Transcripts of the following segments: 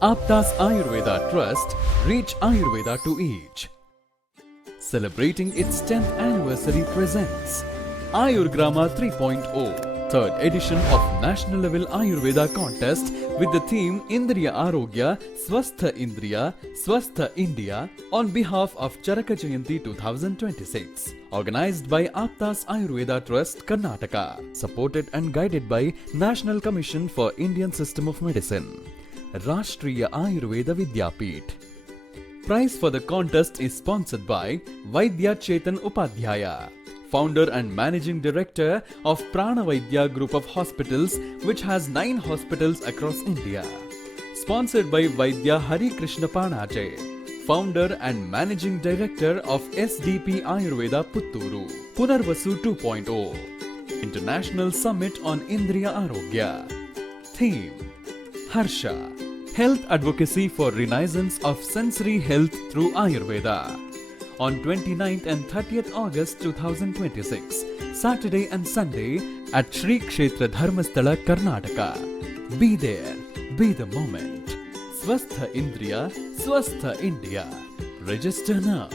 Aptas Ayurveda Trust, reach Ayurveda to each. Celebrating its 10th anniversary presents Ayurgrama 3.0, third edition of national level Ayurveda contest with the theme Indriya Arogya Swastha Indriya Swastha India on behalf of Charaka Jayanti 2026. Organized by Aptas Ayurveda Trust, Karnataka. Supported and guided by National Commission for Indian System of Medicine. Rashtriya Ayurveda Vidyapeeth. Prize for the contest is sponsored by Vaidya Chetan Upadhyaya, founder and managing director of Prana Vaidya Group of Hospitals, which has 9 hospitals across India. Sponsored by Vaidya Hari Krishna Panache, founder and managing director of SDP Ayurveda Putturu. Punarvasu 2.0, International Summit on Indriya Arogya. Theme: Harsha, Health Advocacy for Renaissance of Sensory Health through Ayurveda. On 29th and 30th August 2026, Saturday and Sunday at Shri Kshetra Dharmasthala, Karnataka. Be there, be the moment. Swastha Indriya, Swastha India. Register now.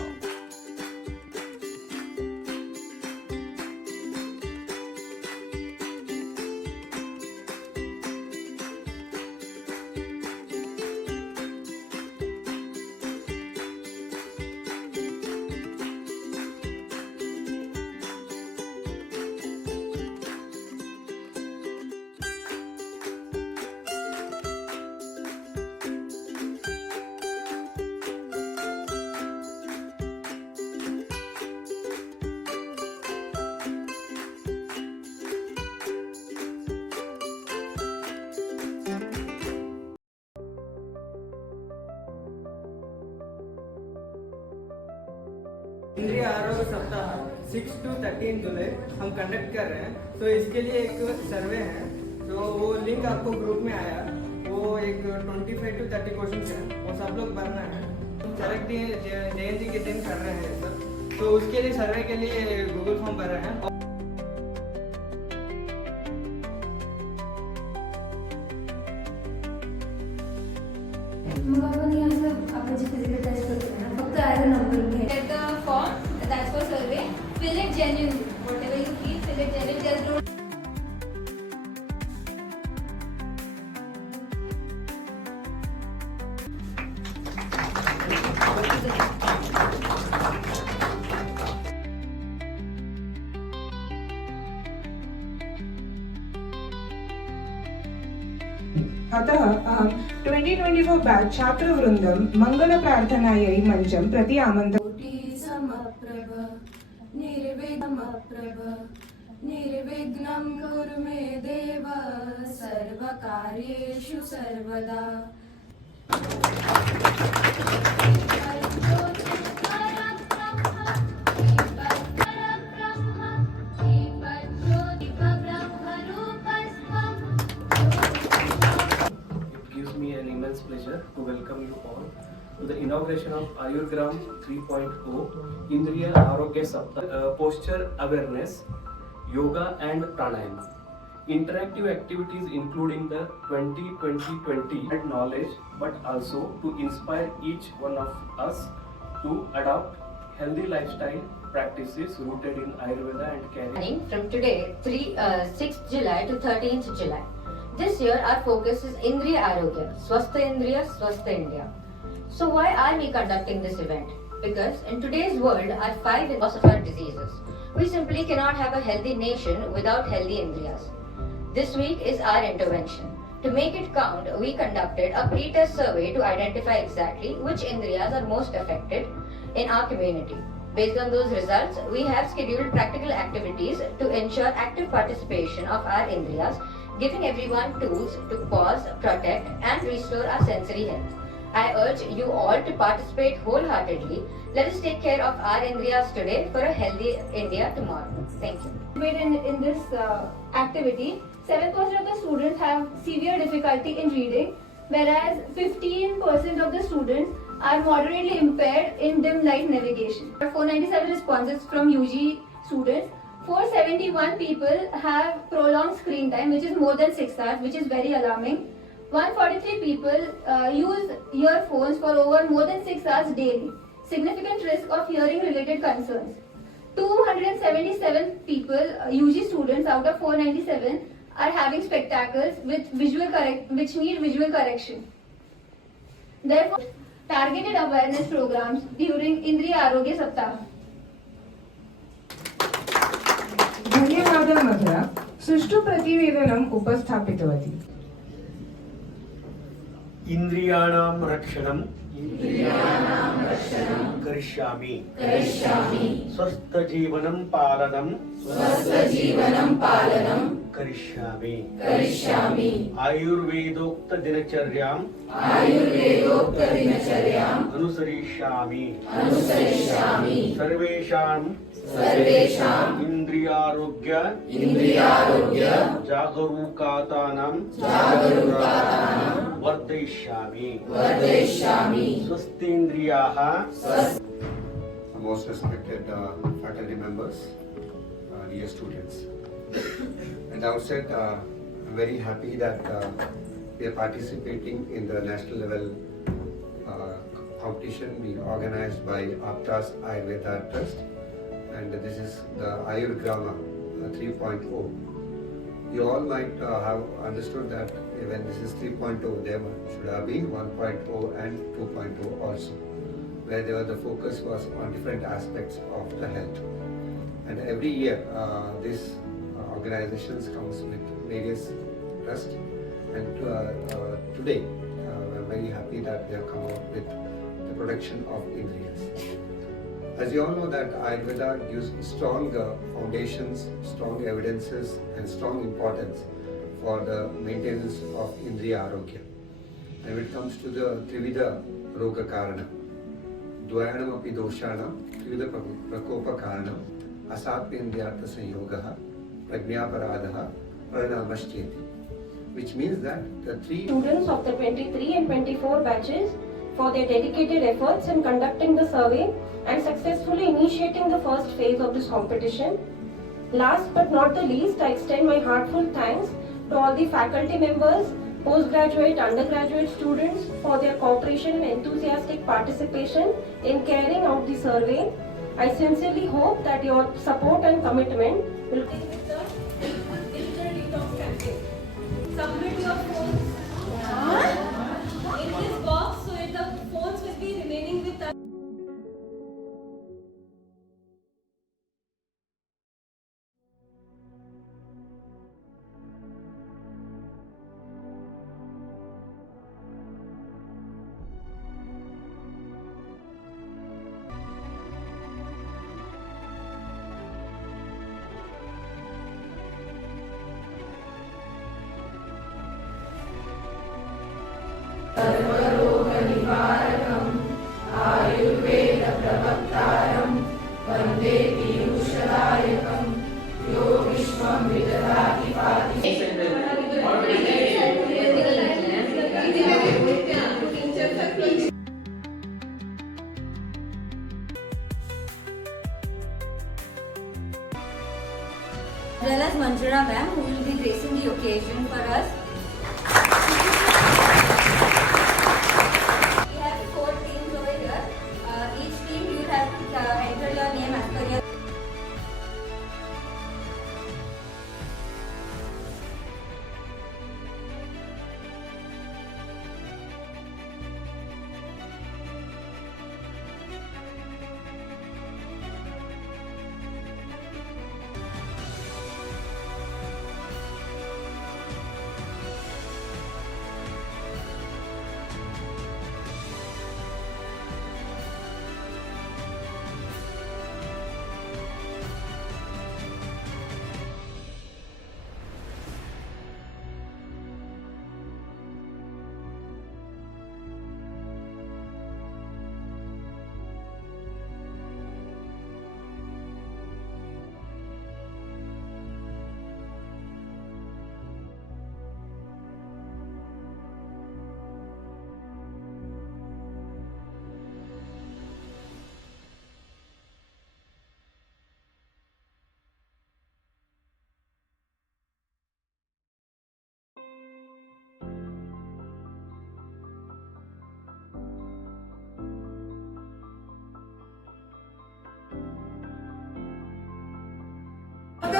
इंद्रिय आरोग्य सप्ताह 6 to 13 जुलाई हम conduct कर रहे हैं। तो इसके लिए एक सर्वे है, तो वो लिंक आपको ग्रुप में आया। वो एक 25 to 30 क्वेश्चन है, वो सब लोग भरना है। करेक्ट जयंती के दिन कर रहे हैं सर। तो उसके लिए सर्वे के लिए गूगल फॉर्म भर रहे हैं। Get the form, that's for survey. Fill it genuinely. Whatever you feel, fill it genuinely. Just don't. अतः अहं 2024 बैच छात्रवृन्दं मङ्गलप्रार्थनायै मञ्चं प्रति समप्रभ निर्विघ्नमप्रभ निर्विघ्नं कुरु मे देव सर्वकार्येषु सर्वदा। Gives me an immense pleasure to welcome you all to the inauguration of Ayurgram 3.0 Indriya Arogya Saptah, posture awareness, yoga and pranayama. Interactive activities including the 20-20-20 knowledge, but also to inspire each one of us to adopt healthy lifestyle practices rooted in Ayurveda and carry. From today, 6th July to 13th July. This year our focus is Indriya Arogya, Swastha Indriya, Swastha India. So why are we conducting this event? Because in today's world are 5 causes of our diseases. We simply cannot have a healthy nation without healthy Indriyas. This week is our intervention. To make it count, we conducted a pre-test survey to identify exactly which Indriyas are most affected in our community. Based on those results, we have scheduled practical activities to ensure active participation of our Indriyas, giving everyone tools to pause, protect and restore our sensory health. I urge you all to participate wholeheartedly. Let us take care of our Indriyas today for a healthy India tomorrow. Thank you. In this activity, 7% of the students have severe difficulty in reading, whereas 15% of the students are moderately impaired in dim light navigation. 497 responses from UG students. 471 people have prolonged screen time, which is more than 6 hours, which is very alarming. 143 people use earphones for over more than 6 hours daily. Significant risk of hearing related concerns. 277 people, UG students out of 497, are having spectacles with which need visual correction. Therefore, targeted awareness programs during Indriya Arogya Saptah. धन्यवादः मधुरा सुष्ठु प्रतिवेदनम् उपस्थापितवती इन्द्रियाणां रक्षणं करिष्यामि स्वस्थजीवनं पालनं करिष्यामि आयुर्वेदोक्त दिनचर्यां अनुसरिष्यामि सर्वेषां इन्द्रियारोग्य जागरूकतानां वर्धयिष्यामि स्वस्थेन्द्रियाः. Most respected faculty members, dear students. At the outset, I'm very happy that we are participating in the national level competition being organized by Aptas Ayurveda Trust, and this is the Ayurgrama 3.0. You all might have understood that when this is 3.0, there should have been 1.0 and 2.0 also, where the focus was on different aspects of the health. And every year, this organizations comes with various trusts, and today we're very happy that they have come out with the protection of Indriyas. As you all know that Ayurveda gives strong foundations, strong evidences and strong importance for the maintenance of Indriya Arogya. And when it comes to the Trivida Roga Karana, Dvayanam api doshanam Trivida Prakopa Karanam Asapyendryartha Sanyogaha Prajnaparadaha Pranamascheti, which means that the three students of the 23 and 24 batches for their dedicated efforts in conducting the survey and successfully initiating the first phase of this competition. Last but not the least, I extend my heartfelt thanks to all the faculty members, postgraduate, undergraduate students for their cooperation and enthusiastic participation in carrying out the survey. I sincerely hope that your support and commitment will be with the digital detox campaign. Submit your phones in this box so that the phones will be remaining with us. As well as Manjura ma'am, who will be gracing the occasion for us. We have 4 teams over here. Each team you have to enter your name as per your.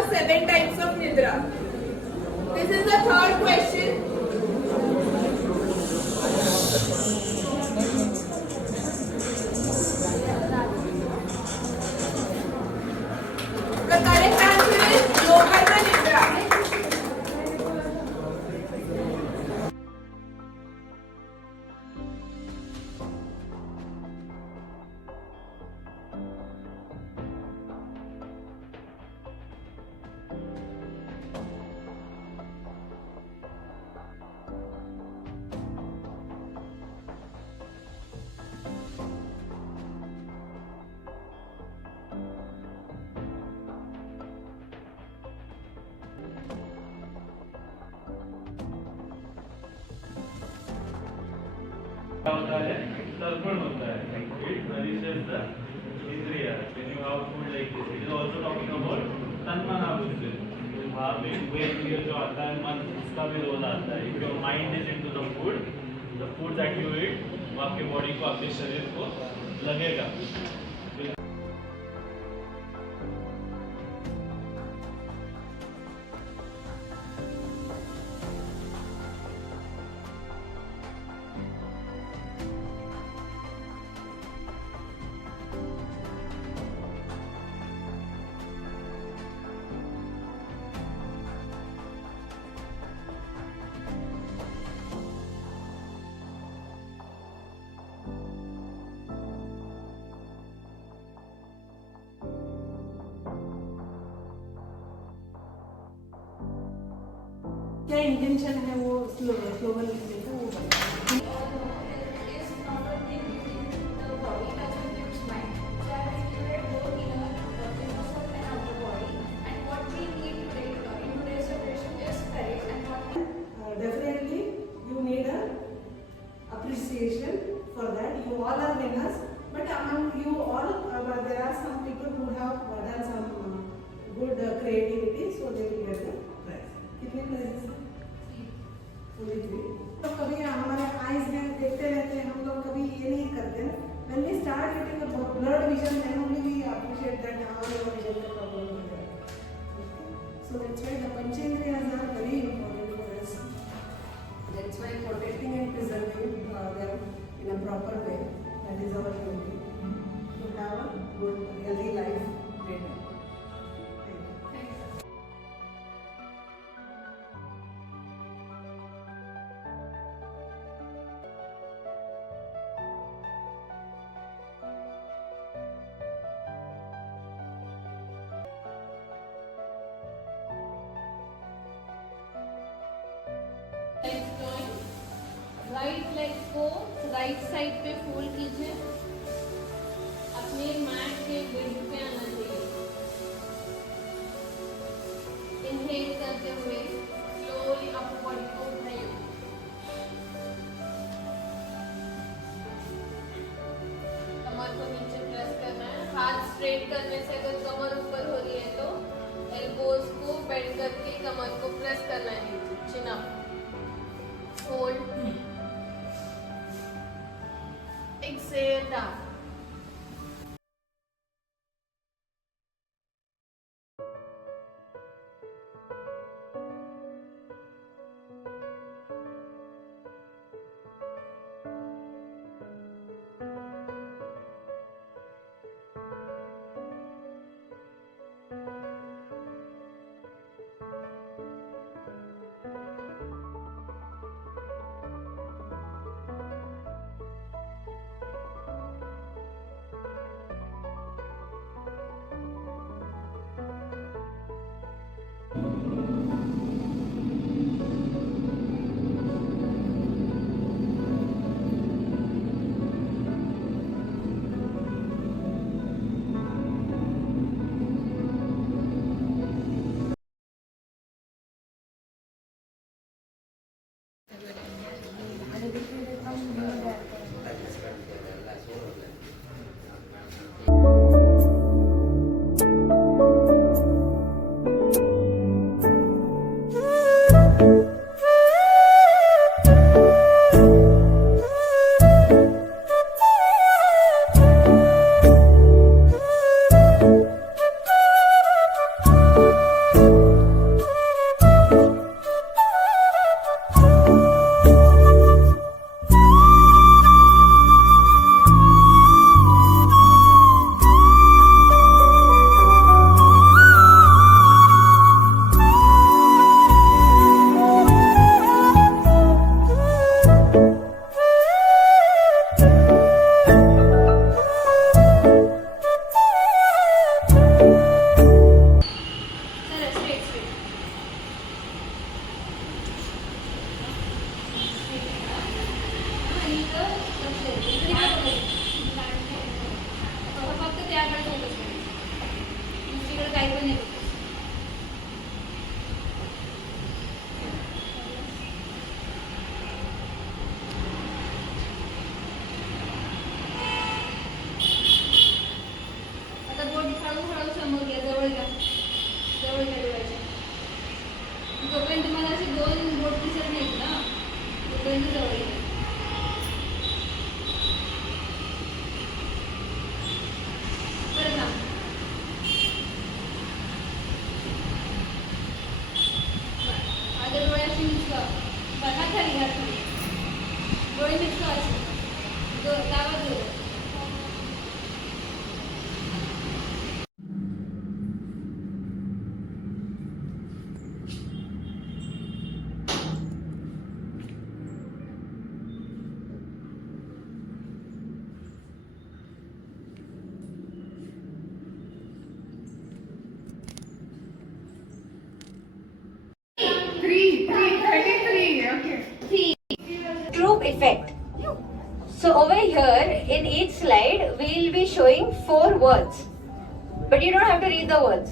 the 7 types of Nidra? This is the third question. The correct answer is Yogartha Nidra. होता है तर्पण होता है it nourishes the indriya when you have food like this it is also talking about tanmanabuddhi वहाँ पे वे इंद्रिय जो आता है मन उसका भी रोल आता है if your mind is into the food that you eat वो आपके बॉडी को आपके शरीर को लगेगा क्या इंटेंशन है वो स्लोगन लिखने का वो बताओ। Definitely, you need a appreciation for that. You all are winners, but among you all, there are some people who have done some good creativity, so they will get the prize. कितने prizes? तो कभी हमारे eyes में देखते रहते हैं हम लोग कभी ये नहीं करते ना when we start getting a blurred vision then only we appreciate that how our vision का problem is there. So that's why the Panchendriyas are very important for us. That's why protecting and preserving them in a proper way, that is our duty to have a good healthy life later. Right leg को right side पे fold कीजिए अपने mat के mid पे आना चाहिए inhale करते हुए स्लोली अपर बॉडी को उठाइए कमर को नीचे प्रेस करना है हाथ स्ट्रेट करने से अगर कमर ऊपर हो रही है तो एल्बोज को बेंड करके कमर को प्रेस करना है नीचे चिन up Hold. Exhale down. Troop effect. So over here in each slide we will be showing 4 words, but you don't have to read the words.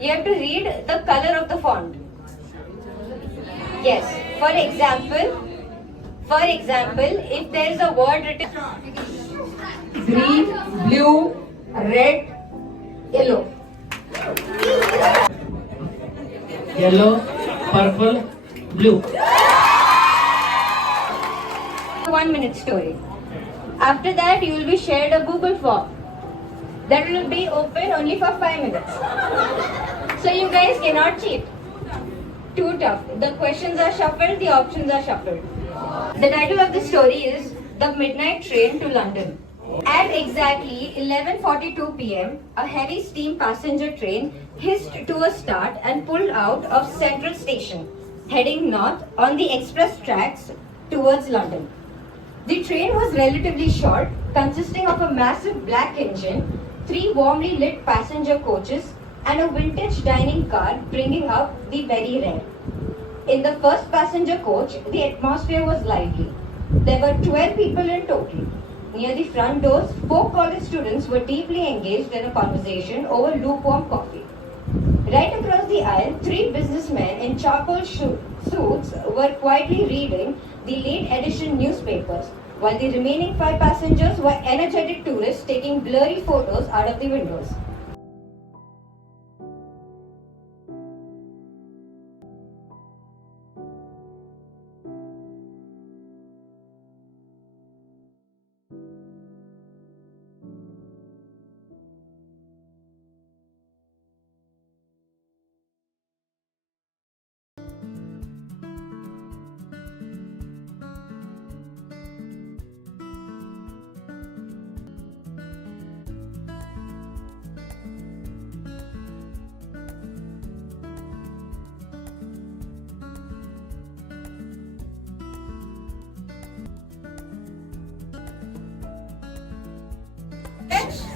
You have to read the color of the font. Yes. For example, if there is a word written green, blue, red, yellow. Yellow, purple, blue. 1 minute story. After that, you will be shared a Google form that will be open only for 5 minutes. So you guys cannot cheat. Too tough. The questions are shuffled, the options are shuffled. The title of the story is The Midnight Train to London. At exactly 11:42 p.m., a heavy steam passenger train hissed to a start and pulled out of Central Station, heading north on the express tracks towards London. The train was relatively short, consisting of a massive black engine, 3 warmly lit passenger coaches, and a vintage dining car bringing up the very rear. In the first passenger coach, the atmosphere was lively. There were 12 people in total. Near the front doors, 4 college students were deeply engaged in a conversation over lukewarm coffee. Right across the aisle, 3 businessmen in charcoal suits were quietly reading the late edition newspapers, while the remaining 5 passengers were energetic tourists taking blurry photos out of the windows.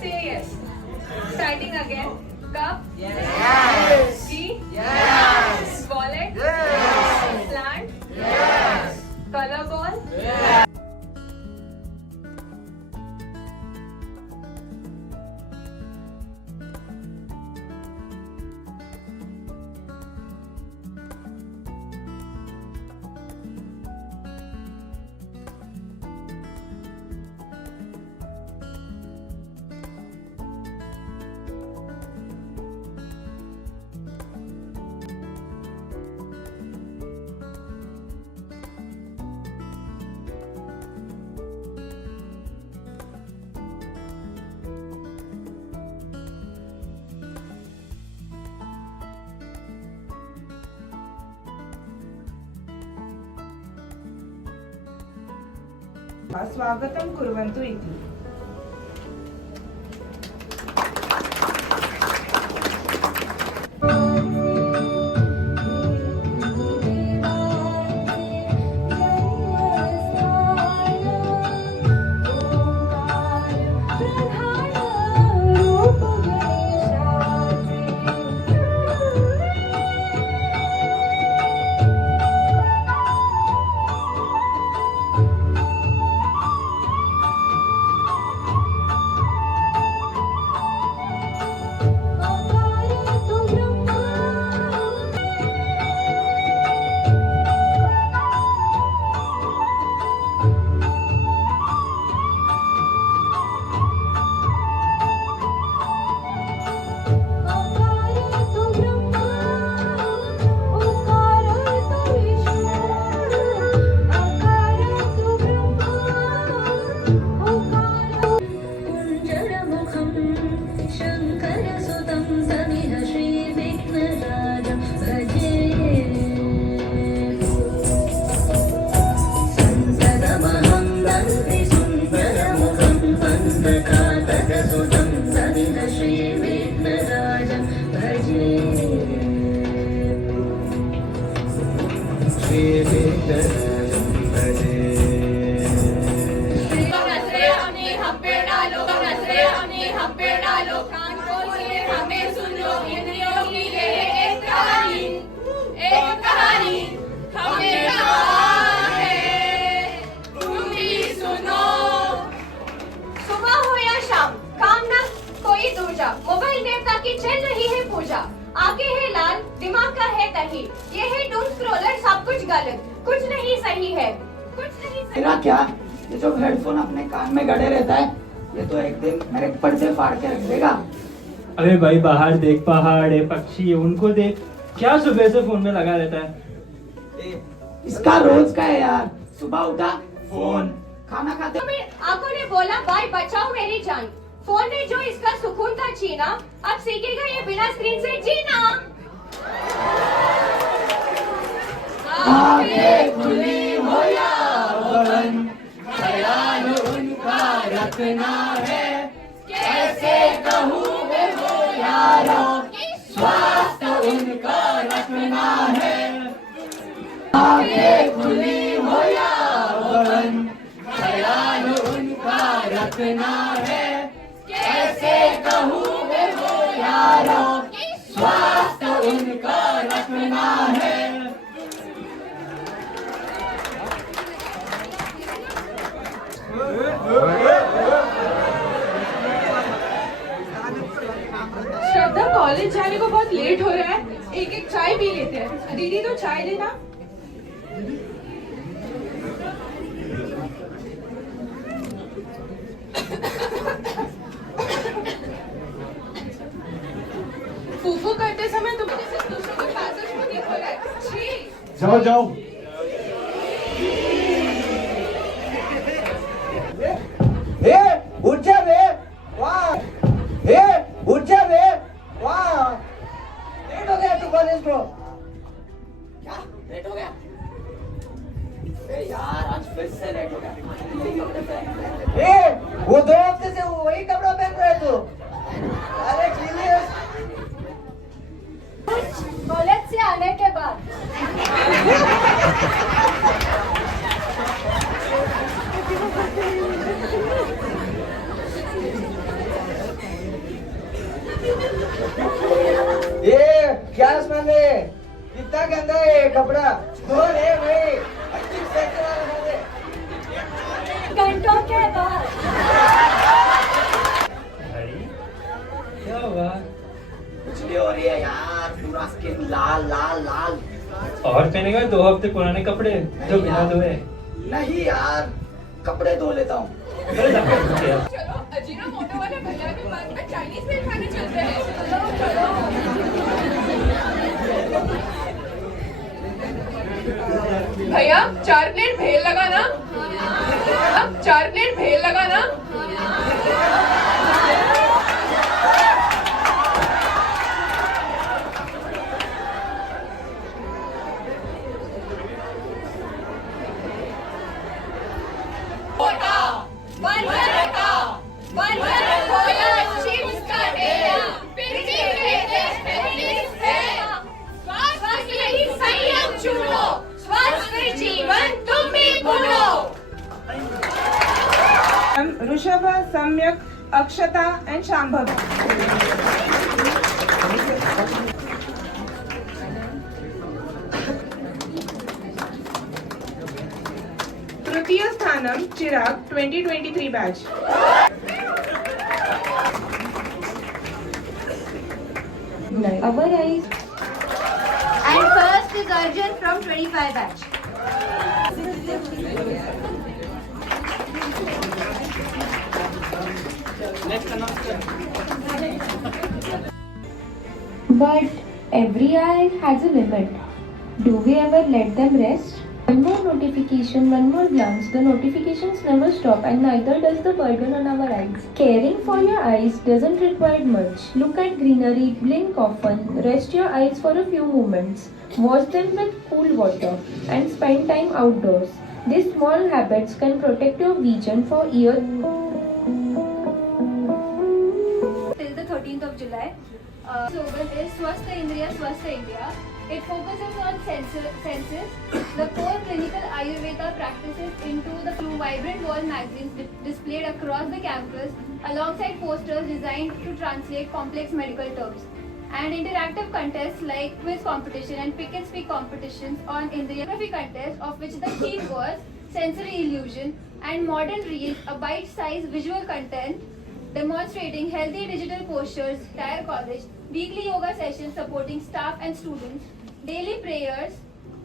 Say yes. Starting again. Cup? Yes. Key? Yes. Wallet? Yes. Plant? Yes. Color ball? Yes. स्वागतं कुर्वन्तु इति। अपने हम पे डालो, कान खोल के हमें सुन लो, इंद्रियों की ये एक कहानी, एक कहानी हमने कहा है, तुम भी सुनो। सुबह हो या शाम, काम ना कोई दूर जा, मोबाइल देवता की चल रही है पूजा, आगे है लाल, दिमाग का है दही, ये है डूम स्क्रॉलर, सब कुछ गलत, कुछ नहीं सही है, कुछ नहीं सही। मेरा क्या, ये जो हेडफोन अपने कान में गड़े रहता है, ये तो एक दिन मेरे पर्दे फाड़ के रख देगा। अबे भाई बाहर देख, पहाड़ है, पक्षी है, उनको देख, क्या सुबह से फोन में लगा रहता है। इसका रोज का है यार, सुबह उठा फोन, खाना खाते आंखों ने बोला भाई बचाओ मेरी जान, फोन ने जो इसका सुकून था छीना, अब सीखेगा ये बिना स्क्रीन से जीना। आंखें खुली हो या बंद, ख्याल उनका रखना है, कैसे कहूँ मैं वो यारों, स्वास्थ्य उनका रखना है। आंखें खुली हो या बंद, ख्याल उनका रखना है, कैसे कहूँ मैं वो यारों, स्वास्थ्य उनका रखना है। श्रद्धा कॉलेज जाने को बहुत लेट हो रहा है, एक एक चाय पी लेते हैं। दीदी तो चाय देना। फूफू करते समय तुम जैसे दूसरों के पैसेज को नहीं खोला है। छी। जाओ जाओ। उठ जा बे, वाह, उठ जा बे, वाह, लेट हो गया तू कॉलेज को। क्या लेट हो गया? यार आज फिर से लेट हो गया। वो 2 हफ्ते से वही कपड़ा पहन रहे तू। अरे कॉलेज से आने के बाद ये क्या स्मेल है? कितना गंदा है ये कपड़ा, धो ले भाई, अच्छी से लगा दे। घंटों के बाद क्या हुआ? कुछ नहीं हो रही है यार, पूरा स्किन लाल लाल लाल। और पहनेगा 2 हफ्ते पुराने कपड़े जो बिना धोए? नहीं यार, कपड़े धो लेता हूँ। चलो अजीनोमोटो वाले भैया के पास में चाइनीज भेल खाने चलते हैं। भैया 4 प्लेट भेल लगाना, 4 प्लेट भेल लगाना। ऋषभ, सम्यक, अक्षता एंड शांभव। तृतीय स्थानम चिराग 2023 batch. our eyes and first is Arjun from 25 batch. But every eye has a limit. Do we ever let them rest? One more notification, one more glance. The notifications never stop and neither does the burden on our eyes. Caring for your eyes doesn't require much. Look at greenery, blink often, rest your eyes for a few moments. Wash them with cool water and spend time outdoors. These small habits can protect your vision for years. Till the 13th of July. Slogan is Swasth Indriya, Swasth India. It focuses on senses, the core clinical Ayurveda practices into the through vibrant wall magazines displayed across the campus alongside posters designed to translate complex medical terms. And interactive contests like quiz competition and pick and speak competitions on Indiography contest, of which the theme was sensory illusion, and modern reels, a bite-sized visual content demonstrating healthy digital postures, Tire College, weekly yoga sessions supporting staff and students, daily prayers,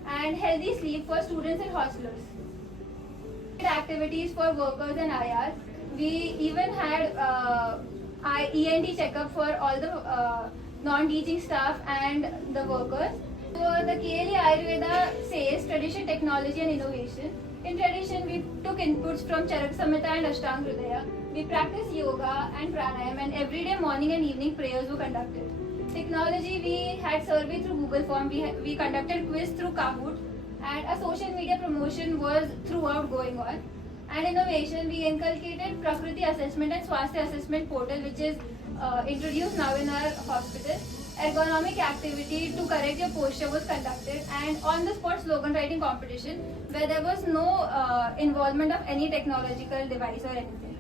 and healthy sleep for students and hostelers. Activities for workers and IRs. We even had ENT checkup for all the non-teaching staff and the workers. So the KLE Ayurveda says tradition, technology and innovation. In tradition, we took inputs from Charak Samhita and Ashtang Hridaya. We practiced yoga and pranayam, and every day morning and evening prayers were conducted. Technology, we had survey through Google Form, we conducted quiz through Kahoot, and a social media promotion was throughout going on. And innovation, we inculcated Prakriti assessment and Swasthya assessment portal, which is introduced now in our hospital. Ergonomic activity to correct your posture was conducted, and on the spot slogan writing competition where there was no involvement of any technological device or anything.